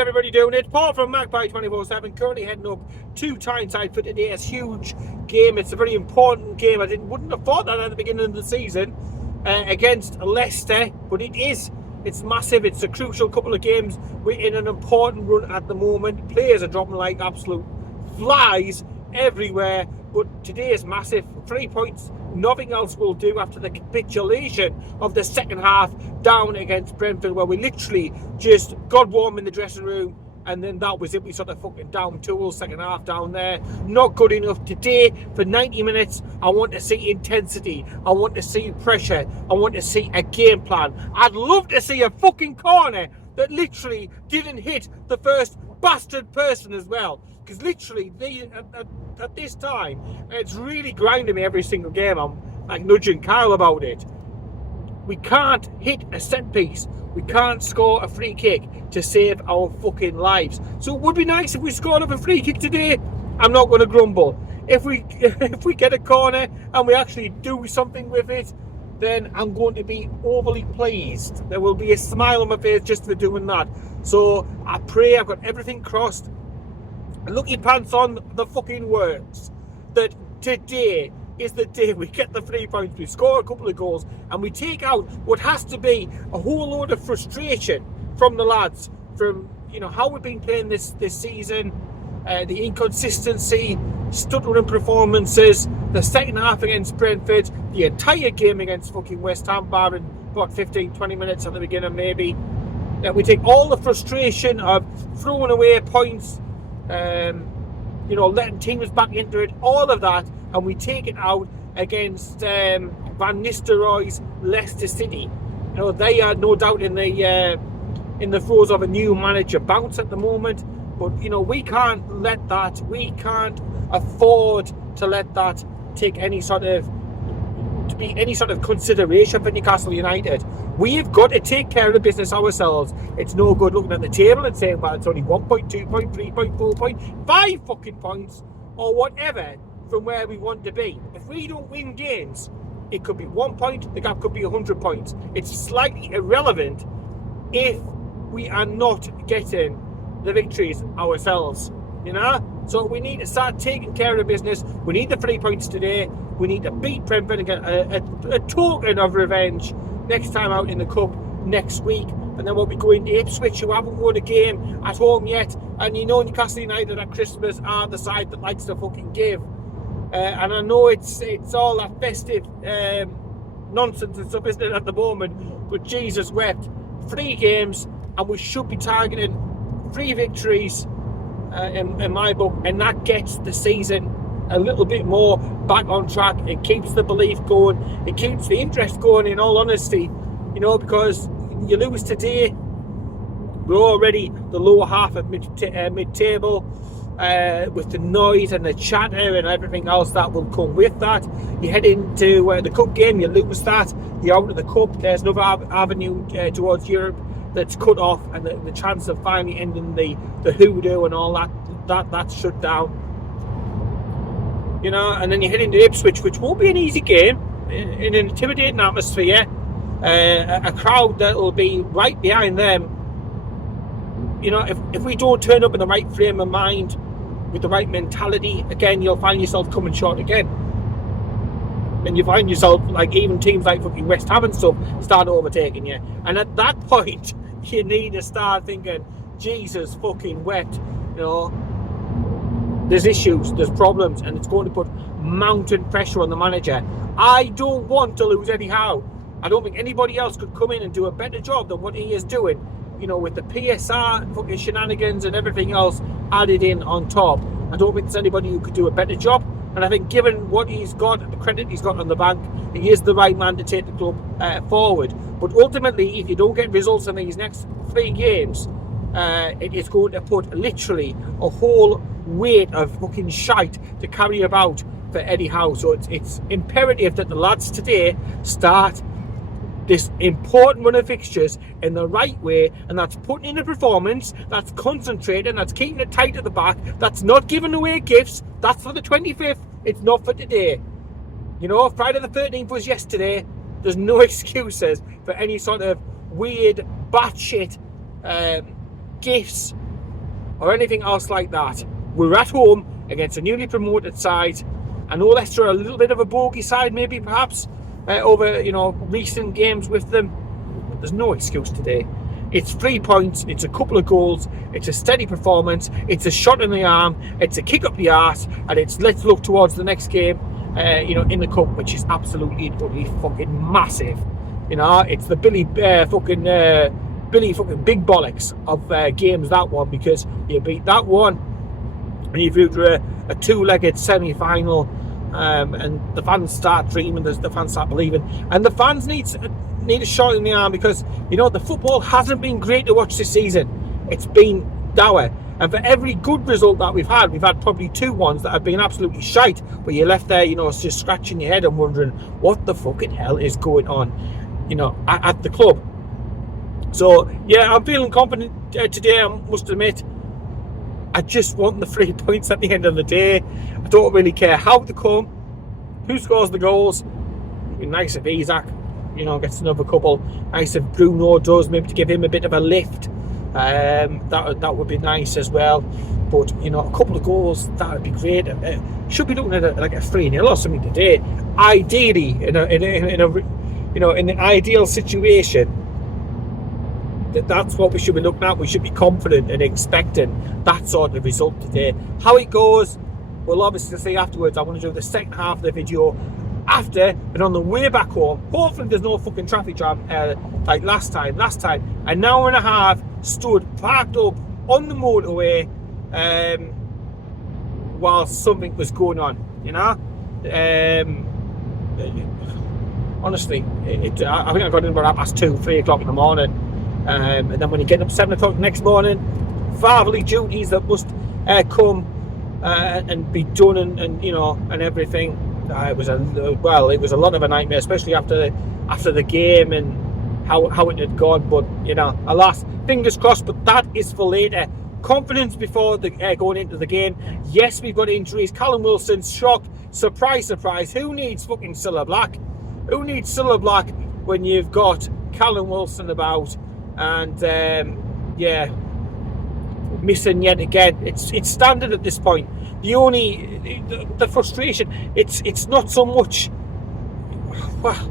everybody doing it? Paul from Magpie 24/7, currently heading up to Tyneside for today's huge game. It's a very important game. Wouldn't have thought that at the beginning of the season against Leicester, but it is. It's massive. It's a crucial couple of games. We're in an important run at the moment. Players are dropping like absolute flies everywhere, but today is massive. 3 points, nothing else will do after the capitulation of the second half down against Brentford, where we literally just got warm in the dressing room, and then that was it. We sort of fucking down tools, second half down there. Not good enough. Today, for 90 minutes, I want to see intensity. I want to see pressure. I want to see a game plan. I'd love to see a fucking corner that literally didn't hit the first bastard person as well. Because literally, at this time, it's really grinding me every single game. I'm like nudging Kyle about it. We can't hit a set piece. We can't score a free kick to save our fucking lives. So it would be nice if we scored off a free kick today. I'm not going to grumble. If we get a corner and we actually do something with it, then I'm going to be overly pleased. There will be a smile on my face just for doing that. So I pray, I've got everything crossed. Lucky pants on the fucking works that today is the day we get the 3 points, we score a couple of goals, and we take out what has to be a whole load of frustration from the lads, from how we've been playing this season, the inconsistency, stuttering performances, the second half against Brentford, the entire game against fucking West Ham, barring about 15-20 minutes at the beginning maybe. We take all the frustration of throwing away points, letting teams back into it, all of that, and we take it out against Van Nistelrooy's Leicester City. They are no doubt in the throes of a new manager bounce at the moment, but we can't afford to let that take any sort of consideration for Newcastle United. We've got to take care of the business ourselves. It's no good looking at the table and saying, well, it's only 1 point, 2 point, 3 point, 4 point, 5 fucking points, or whatever, from where we want to be. If we don't win games, it could be 1 point, the gap could be 100 points. It's slightly irrelevant if we are not getting the victories ourselves, So we need to start taking care of the business. We need the 3 points today. We need to beat Brentford and get a token of revenge next time out in the Cup next week. And then we'll be going to Ipswich, who haven't won a game at home yet. And Newcastle United at Christmas are the side that likes to fucking give. And I know it's all that festive nonsense and stuff, isn't it, at the moment? But Jesus wept. 3 games, and we should be targeting 3 victories in my book, and that gets the season a little bit more back on track. It keeps the belief going. It keeps the interest going, in all honesty, because you lose today, we're already the lower half of mid-table, with the noise and the chatter and everything else that will come with that. You head into the Cup game, you lose that, you're out of the Cup, there's another avenue towards Europe that's cut off, and the chance of finally ending the hoodoo and all that's shut down. And then you head into Ipswich, which won't be an easy game, in an intimidating atmosphere, a crowd that will be right behind them. If we don't turn up in the right frame of mind, with the right mentality, again, you'll find yourself coming short again. And you find yourself, like, even teams like fucking West Ham and stuff start overtaking you. And at that point, you need to start thinking, Jesus fucking wept, There's issues, there's problems, and it's going to put mountain pressure on the manager. I don't want to lose Eddie Howe. I don't think anybody else could come in and do a better job than what he is doing, with the PSR, fucking shenanigans and everything else added in on top. I don't think there's anybody who could do a better job. And I think given what he's got, the credit he's got on the bank, he is the right man to take the club forward. But ultimately, if you don't get results in these next 3 games, it is going to put literally a whole weight of fucking shite to carry about for Eddie Howe. So it's imperative that the lads today start this important run of fixtures in the right way, and that's putting in a performance, that's concentrating, that's keeping it tight at the back, that's not giving away gifts. That's for the 25th, it's not for today. Friday the 13th was yesterday. There's no excuses for any sort of weird batshit gifts or anything else like that. We're at home against a newly promoted side. I know Leicester are a little bit of a bogey side, maybe perhaps over recent games with them. But there's no excuse today. It's 3 points, it's a couple of goals, it's a steady performance, it's a shot in the arm, it's a kick up the arse, and it's let's look towards the next game, in the cup, which is absolutely and totally fucking massive. It's the Billy fucking big bollocks of games, that one, because you beat that one and you've moved to a two-legged semi-final, and the fans start dreaming, the fans start believing, and the fans need a shot in the arm, because the football hasn't been great to watch this season. It's been dour, and for every good result that we've had probably 2 ones that have been absolutely shite, where you're left there just scratching your head and wondering what the fucking hell is going on at the club. So yeah, I'm feeling confident today, I must admit. I just want the 3 points at the end of the day. I don't really care how they come, who scores the goals. It'd be nice if Isaac gets another couple. Nice if Bruno does, maybe to give him a bit of a lift. That would be nice as well. But a couple of goals, that would be great. Should be looking at like a 3-0 or something today. Ideally, in an ideal situation, that's what we should be looking at. We should be confident and expecting that sort of result today. How it goes, we'll obviously see afterwards. I want to do the second half of the video after, and on the way back home, hopefully there's no fucking traffic jam like last time. An hour and a half stood parked up on the motorway while something was going on. Honestly, I think I got in about 2:30, 3 o'clock in the morning, and then when you get up 7 o'clock the next morning, fatherly duties that must come and be done, and everything. It was a lot of a nightmare, especially after the game and how it had gone. But alas, fingers crossed. But that is for later. Confidence before going into the game. Yes, we've got injuries. Callum Wilson's shock. Surprise, surprise. Who needs fucking Cilla Black? Who needs Cilla Black when you've got Callum Wilson about? And missing yet again. It's standard at this point. The frustration, it's not so much, well,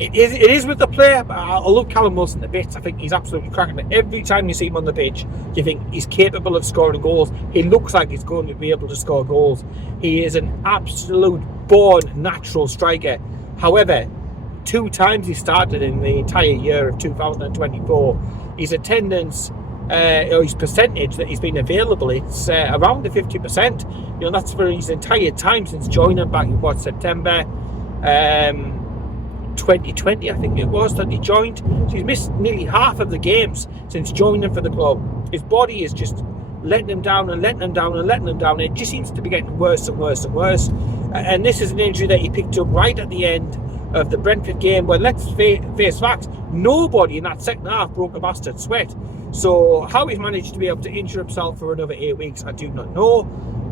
it is with the player. I love Callum Wilson a bit. I think he's absolutely cracking it. Every time you see him on the pitch, you think he's capable of scoring goals. He looks like he's going to be able to score goals. He is an absolute born natural striker. However, 2 times he started in the entire year of 2024, his attendance or his percentage that he's been available, it's around the 50%. That's for his entire time since joining back in September 2020, I think it was, that he joined. So he's missed nearly half of the games since joining for the club. His body is just letting him down and letting him down and letting him down. It just seems to be getting worse and worse and worse. And this is an injury that he picked up right at the end of the Brentford game, where, let's face facts, nobody in that second half broke a bastard sweat. So how he's managed to be able to injure himself for another 8 weeks, I do not know.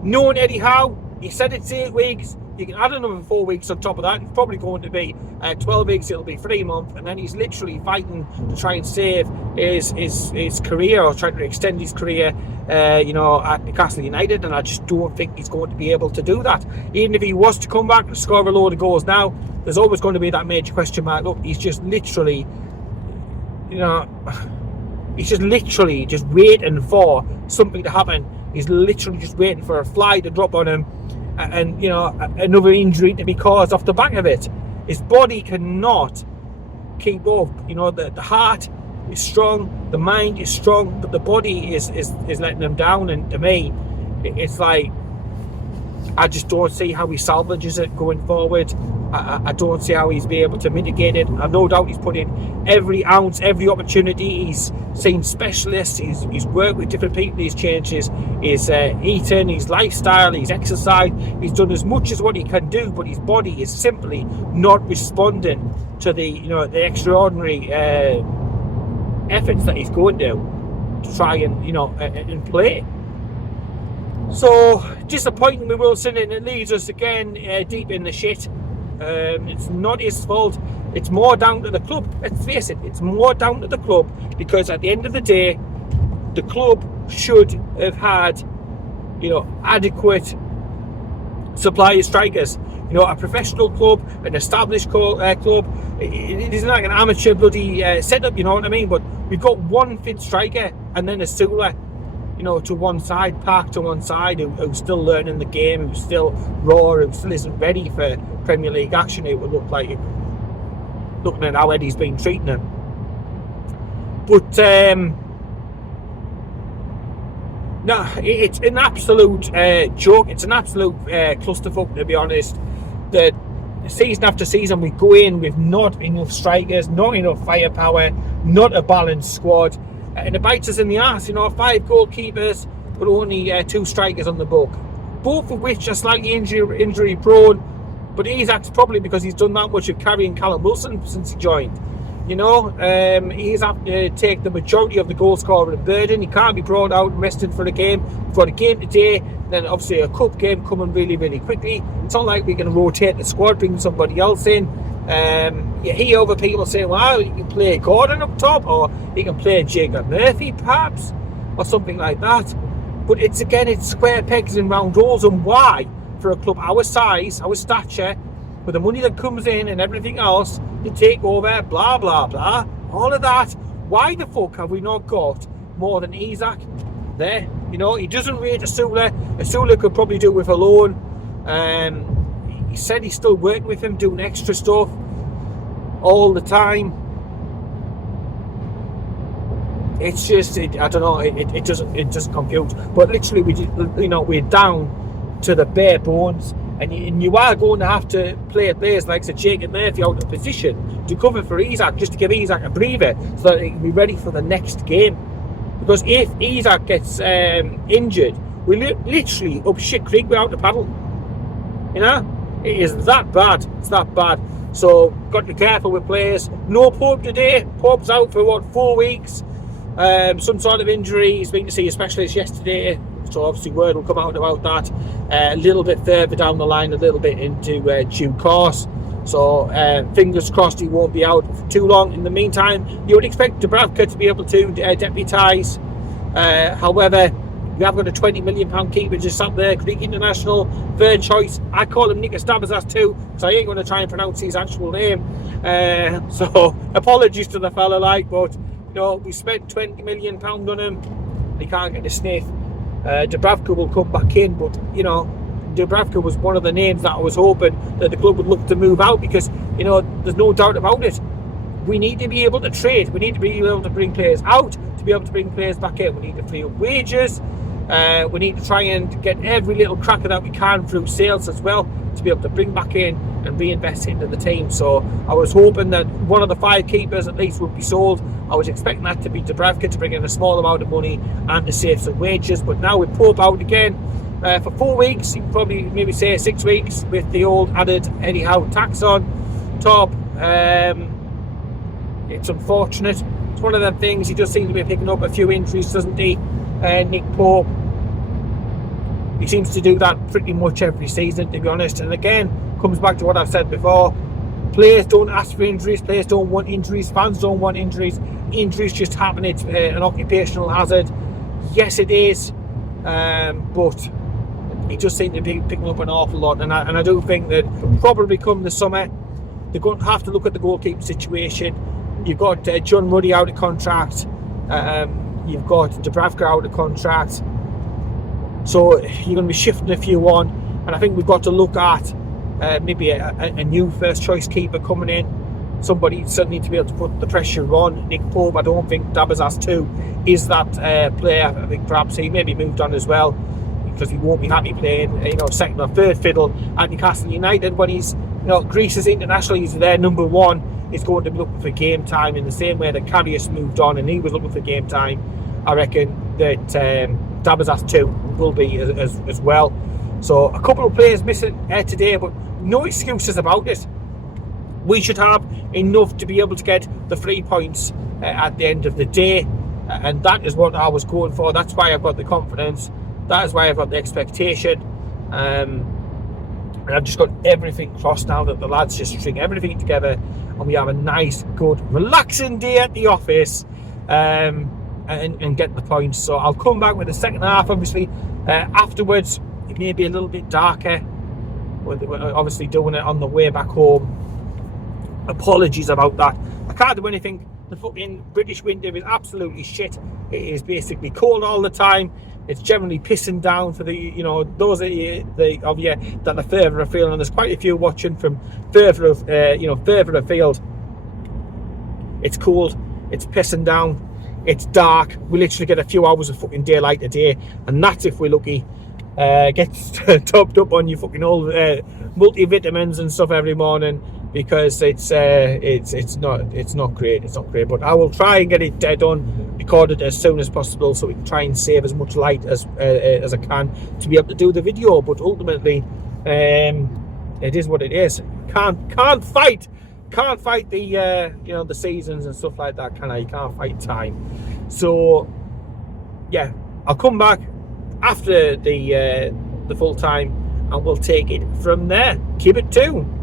Knowing Eddie Howe, he said it's 8 weeks. You can add another 4 weeks on top of that. It's probably going to be 12 weeks. It'll be 3 months, and then he's literally fighting to try and save his career, or trying to extend his career, at Newcastle United. And I just don't think he's going to be able to do that. Even if he was to come back and score a load of goals now, there's always going to be that major question mark. Look, he's just literally, he's just literally just waiting for something to happen. He's literally just waiting for a fly to drop on him, and another injury to be caused off the back of it. His body cannot keep up. The heart is strong, the mind is strong, but the body is letting him down. And to me, it's like, I just don't see how he salvages it going forward. I don't see how he's be able to mitigate it. I've no doubt he's put in every ounce, every opportunity. He's seen specialists, he's worked with different people, he's changed his eating, his lifestyle, his exercise. He's done as much as what he can do, but his body is simply not responding to the extraordinary efforts that he's going to try and play. So disappointing with Wilson, and it leaves us again deep in the shit. It's not his fault. It's more down to the club. Let's face it, it's more down to the club, because at the end of the day, the club should have had, adequate supply of strikers. A professional club, an established club. It isn't like an amateur bloody setup, you know what I mean? But we've got one fit striker and then a Sula, to one side, Park to one side, who's still learning the game, who's still raw, who still isn't ready for Premier League action. It would look like, looking at how Eddie's been treating him. But no, it's an absolute joke. It's an absolute clusterfuck, to be honest. That season after season we go in with not enough strikers, not enough firepower, not a balanced squad, and it bites us in the arse. 5 goalkeepers, but only 2 strikers on the book, both of which are slightly injury prone. But Isak's probably because he's done that much of carrying Callum Wilson since he joined. He's having to take the majority of the goal scoring burden. He can't be brought out and rested for a game. We've got a game today, then obviously a cup game coming really, really quickly. It's not like we can rotate the squad, bring somebody else in. You hear other people saying, well, you can play Gordon up top, or you can play Jacob Murphy perhaps, or something like that. But it's square pegs in round holes. And why, for a club our size, our stature, with the money that comes in and everything else, to take over, blah, blah, blah, all of that, why the fuck have we not got more than Isak there? He doesn't rate Asula. Asula could probably do with a loan. He said he's still working with him, doing extra stuff all the time. It's just, I don't know, it doesn't compute. But literally, we're down to the bare bones. And you are going to have to play players like Jacob Murphy out of position to cover for Isak, just to give Isak a breather so that he can be ready for the next game. Because if Isak gets injured, we're literally up shit creek without the paddle. It is that bad. It's that bad. So, got to be careful with players. No Pope today. Pope's out for 4 weeks. Some sort of injury. He's been to see a specialist yesterday. So obviously word will come out about that a little bit further down the line, a little bit into due course. So fingers crossed he won't be out for too long. In the meantime, you would expect Dubravka to be able to deputise. However, we have got a £20 million keeper just sat there, Greek international, third choice. I call him Nikos Dabazas too, so I ain't going to try and pronounce his actual name. So apologies to the fella, but we spent £20 million on him. He can't get a sniff. Dubravka will come back in, but Dubravka was one of the names that I was hoping that the club would look to move out, because there's no doubt about it. We need to be able to trade. We need to be able to bring players out to be able to bring players back in. We need to free up wages. We need to try and get every little cracker that we can through sales as well to be able to bring back in and reinvest into the team. So I was hoping that one of the 5 keepers at least would be sold. I was expecting that to be Dubravka, to bring in a small amount of money and to save some wages. But now with Pope out again for 4 weeks, you can probably maybe say 6 weeks, with the old added Eddie Howe tax on top. It's unfortunate. It's one of them things. He does seem to be picking up a few injuries, doesn't he, Nick Pope? He seems to do that pretty much every season, to be honest. And again, comes back to what I've said before. Players don't ask for injuries. Players don't want injuries. Fans don't want injuries. Injuries just happen. It's an occupational hazard. Yes, it is. But he just seems to be picking up an awful lot. And I do think that probably come the summer, they're going to have to look at the goalkeeping situation. You've got John Ruddy out of contract. You've got Dubravka out of contract. So you're going to be shifting a few on, and I think we've got to look at maybe a new first choice keeper coming in. Somebody certainly to be able to put the pressure on. Nick Pope, I don't think Dabazas too is that player. I think perhaps he maybe moved on as well, because he won't be happy playing second or third fiddle at Newcastle United when he's Greece's international. He's their number one. He's going to be looking for game time in the same way that Karius moved on and he was looking for game time. I reckon that Dabazas too will be as well. So a couple of players missing today, but no excuses about it. We should have enough to be able to get the 3 points at the end of the day, and that is what I was going for. That's why I've got the confidence. That is why I've got the expectation. And I've just got everything crossed now that the lads just string everything together and we have a nice, good, relaxing day at the office. and get the points. So I'll come back with the second half. Obviously, afterwards it may be a little bit darker. We're obviously doing it on the way back home. Apologies about that. I can't do anything. The fucking British winter is absolutely shit. It is basically cold all the time. It's generally pissing down for the, you know, those of you that are further afield, and there's quite a few watching from further afield. It's cold. It's pissing down. It's dark. We literally get a few hours of fucking daylight a day, and that's if we're lucky. Get topped up on your fucking old multivitamins and stuff every morning, because it's not great. It's not great, but I will try and get it done, recorded as soon as possible, so we can try and save as much light as I can to be able to do the video. But ultimately, it is what it is. Can't fight the the seasons and stuff like that, can I? You can't fight time. So yeah, I'll come back after the full time, and we'll take it from there. Keep it tuned.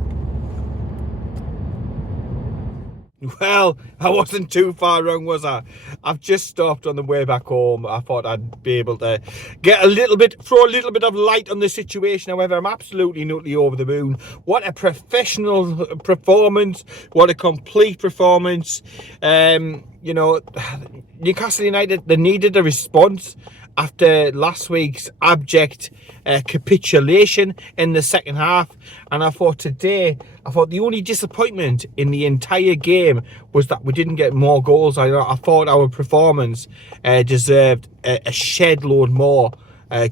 Well, I wasn't too far wrong, was I? I've just stopped on the way back home. I thought I'd be able to throw a little bit of light on the situation. However, I'm absolutely over the moon. What a professional performance. What a complete performance. Newcastle United, they needed a response after last week's abject capitulation in the second half. And I thought the only disappointment in the entire game was that we didn't get more goals. I thought our performance deserved a shed load more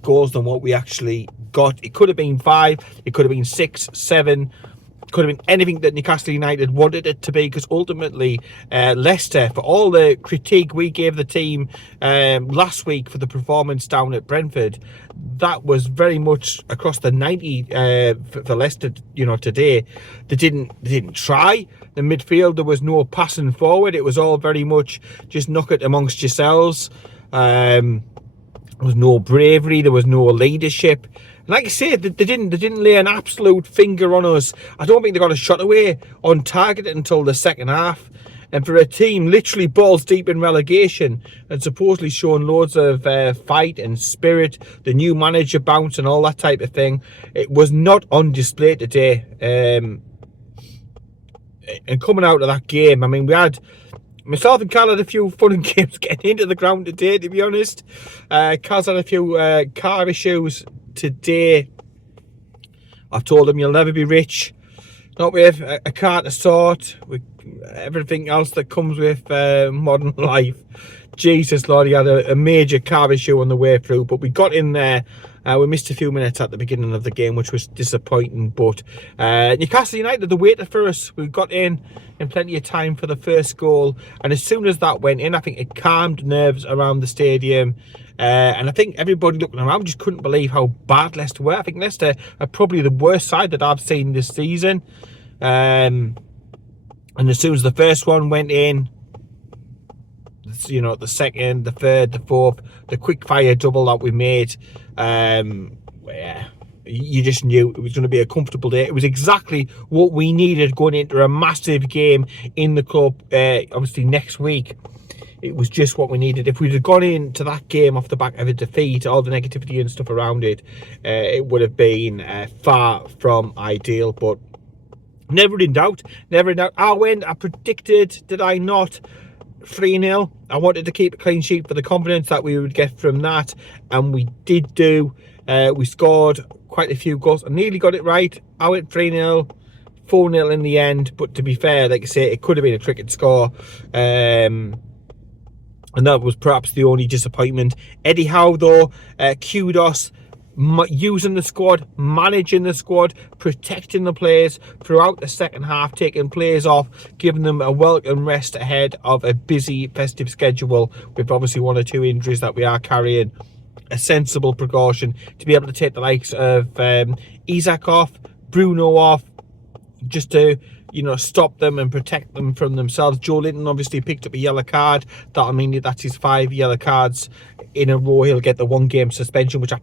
goals than what we actually got. It could have been 5, it could have been 6, 7, could have been anything that Newcastle United wanted it to be, because ultimately Leicester, for all the critique we gave the team last week for the performance down at Brentford, that was very much across the 90 for Leicester. Today they didn't try. The midfield, there was no passing forward. It was all very much just knock it amongst yourselves. There was no bravery, there was no leadership. Like I said, they didn't lay an absolute finger on us. I don't think they got a shot away on target until the second half. And for a team literally balls deep in relegation and supposedly showing loads of fight and spirit, the new manager bounce and all that type of thing, it was not on display today. And coming out of that game, I mean, we had... Myself and Cal had a few fun and games getting into the ground today, to be honest. Cal's had a few car issues today. I've told him you'll never be rich, not with a car to sort, with everything else that comes with modern life. Jesus Lord, he had a major car issue on the way through, but we got in there. We missed a few minutes at the beginning of the game, which was disappointing. But Newcastle United, they waited for us. We got in plenty of time for the first goal, and as soon as that went in, I think it calmed nerves around the stadium. And I think everybody looking around just couldn't believe how bad Leicester were. I think Leicester are probably the worst side that I've seen this season. And as soon as the first one went in, the second, the third, the fourth, the quick fire double that we made, you just knew it was going to be a comfortable day. It was exactly what we needed going into a massive game in the club, obviously next week. It was just what we needed. If we'd have gone into that game off the back of a defeat, all the negativity and stuff around it, it would have been far from ideal. But never in doubt. I predicted, did I not, 3-0. I wanted to keep a clean sheet for the confidence that we would get from that, and we did do. We scored quite a few goals. I nearly got it right. I went 3-0, 4-0 in the end. But to be fair, like I say, it could have been a cricket score. And that was perhaps the only disappointment. Eddie Howe, though, kudos, using the squad, managing the squad, protecting the players throughout the second half, taking players off, giving them a welcome rest ahead of a busy festive schedule with obviously 1 or 2 injuries that we are carrying. A sensible precaution to be able to take the likes of Isak off, Bruno off, just to stop them and protect them from themselves. Joe Linton obviously picked up a yellow card. That'll mean that's his 5 yellow cards in a row. He'll get the 1-game suspension, which I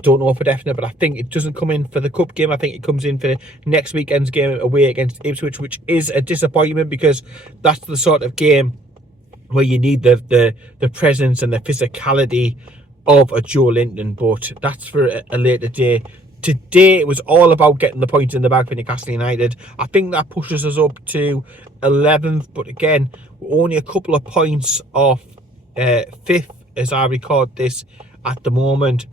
don't know for definite, but I think it doesn't come in for the cup game. I think it comes in for next weekend's game away against Ipswich, which is a disappointment, because that's the sort of game where you need the presence and the physicality of a Joe Linton, but that's for a later day. Today it was all about getting the points in the bag for Newcastle United. I think that pushes us up to 11th, but again, we're only a couple of points off 5th as I record this at the moment.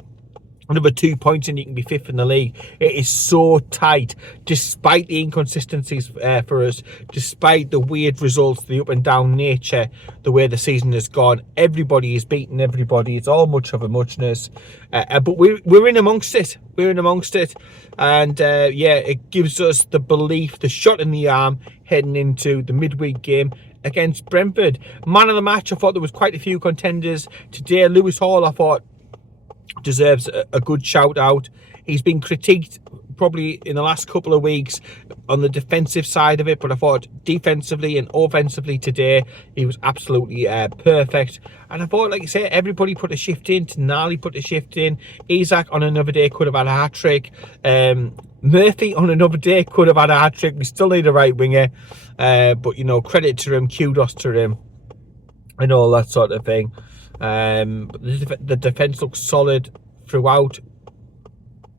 Another 2 points and you can be 5th in the league. It is so tight, despite the inconsistencies for us, despite the weird results, the up and down nature, the way the season has gone. Everybody is beating everybody. It's all much of a muchness, but we're in amongst it. We're in amongst it, and yeah, it gives us the belief, the shot in the arm heading into the midweek game against Brentford. Man of the match, I thought there was quite a few contenders today. Lewis Hall, I thought, deserves a good shout out. He's been critiqued probably in the last couple of weeks on the defensive side of it, but I thought defensively and offensively today he was absolutely perfect. And I thought, like I say, everybody put a shift in. Tonali put a shift in. Isak on another day could have had a hat-trick. Murphy on another day could have had a hat-trick. We still need a right winger, but you know, credit to him, kudos to him, and all that sort of thing. The defence looks solid throughout,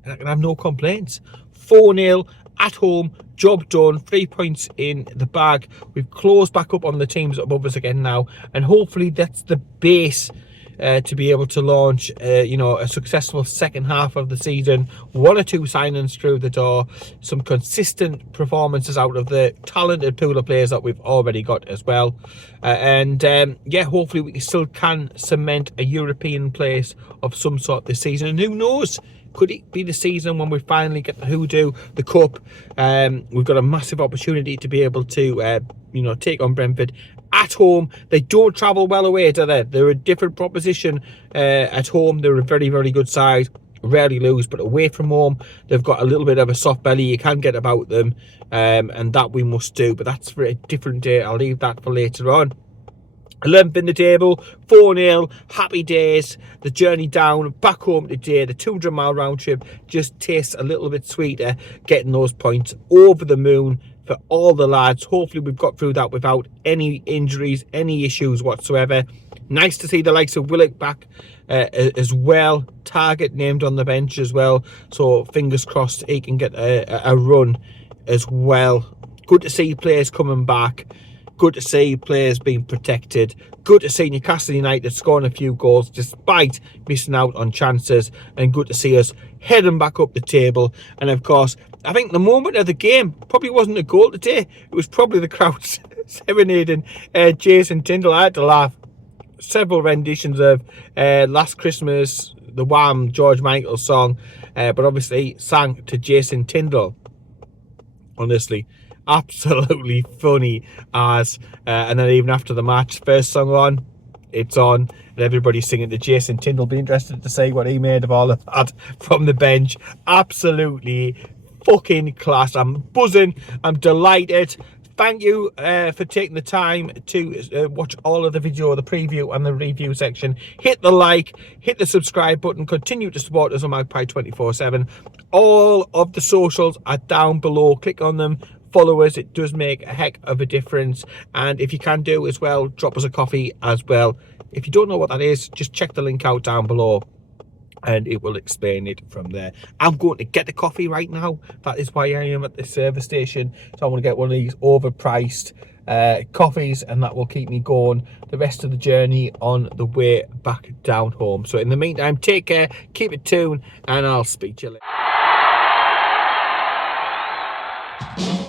and I can have no complaints. 4-0 at home, job done, 3 points in the bag. We've closed back up on the teams above us again now, and hopefully that's the base to be able to launch you know, a successful second half of the season. 1 or 2 signings through the door, some consistent performances out of the talented pool of players that we've already got as well, and yeah, hopefully we still can cement a European place of some sort this season. And who knows, could it be the season when we finally get the hoodoo, the cup? We've got a massive opportunity to be able to you know, take on Brentford at home. They don't travel well away, do they? They're a different proposition. At home, they're a very, very good side. Rarely lose, but away from home, they've got a little bit of a soft belly. You can get about them, and that we must do. But that's for a different day. I'll leave that for later on. 11th in the table, 4-0, happy days. The journey down, back home today, the 200-mile round trip just tastes a little bit sweeter, getting those points. Over the moon for all the lads. Hopefully we've got through that without any injuries, any issues whatsoever. Nice to see the likes of Willock back as well. Target named on the bench as well, so fingers crossed he can get a run as well. Good to see players coming back. Good to see players being protected. Good to see Newcastle United scoring a few goals despite missing out on chances. And good to see us heading back up the table. And of course, I think the moment of the game probably wasn't a goal today. It was probably the crowd serenading Jason Tindall. I had to laugh. Several renditions of Last Christmas, the Wham! George Michael song. But obviously sang to Jason Tindall. Honestly, absolutely funny as and then even after the match, first song on, it's on, and everybody's singing to Jason Tindall. Be interested to see what he made of all of that from the bench. Absolutely fucking class. I'm buzzing, I'm delighted. Thank you for taking the time to watch all of the video, the preview and the review section. Hit the like, hit the subscribe button, continue to support us on Magpie 24/7. All of the socials are down below. Click on them, follow us. It does make a heck of a difference. And if you can do as well, drop us a coffee as well. If you don't know what that is, just check the link out down below and it will explain it from there. I'm going to get the coffee right now. That is why I am at the service station. So I want to get one of these overpriced coffees, and that will keep me going the rest of the journey on the way back down home. So in the meantime, take care, keep it tuned, and I'll speak to you later.